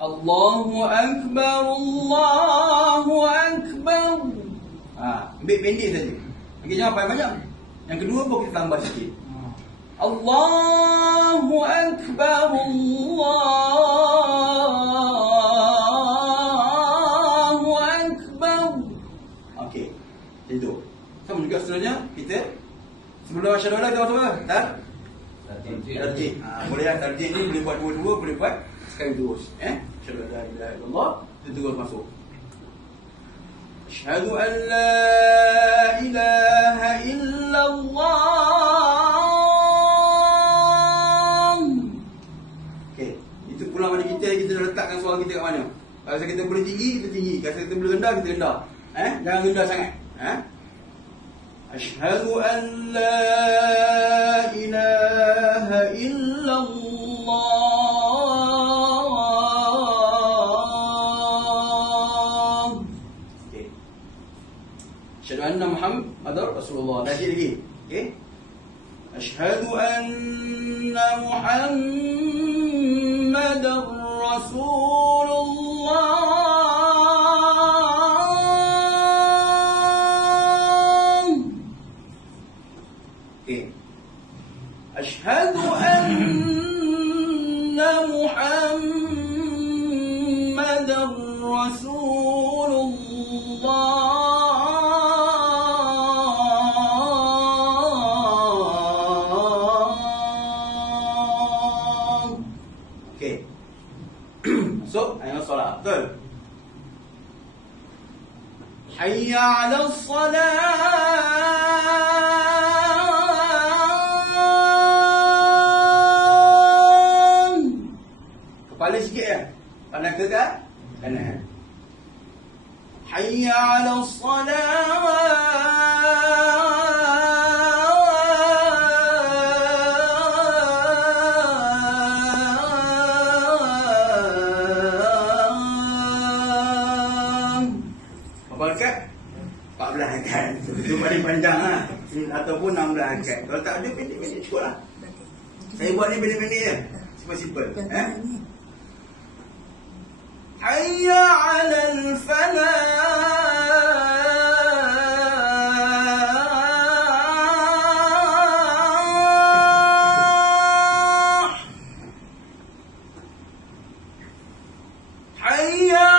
Allahu Akbar, Allahu Akbar. Ambil pendek saja. Okey, jangan panjang. Yang kedua baru kita tambah sikit. Allahu Akbar, Allahu Akbar. Okey. Itu. Sama juga sebenarnya kita sebelum asyhadu alla ilaha illallah kita tarjih. Boleh tarjih ni boleh buat dua-dua, boleh buat sekali terus. Asyhadu alla ilaha illallah, kita terus masuk. Asyhadu an la ilaha illallah. Okey, itu pulang pada kita dah letakkan suara kita kat mana. Kalau kita boleh tinggi, kita tinggi. Kalau kita boleh rendah, kita rendah. Jangan rendah sangat. Asyhadu an la ilaha illallah. Okey. Asyhadu anna Muhammadar Rasulullah. Dah sikit lagi. Okey. Asyhadu anna Muhammadar Rasulullah. أشهد أن محمد رسول الله. Okey. Masuk ayat solat. Betul. Hayya 'alas salat. Kepala sikit ya. Pandang ke kanan. Hayya 'alas salat. Berapa rakaat? 14 rakaat. Itu paling panjang lah. Ataupun 16 rakaat. Kalau tak ada pendek-pendek cukup lah. Saya buat ni pendek-pendek je. Simple-simple. Hayya 'alal falah. Hayya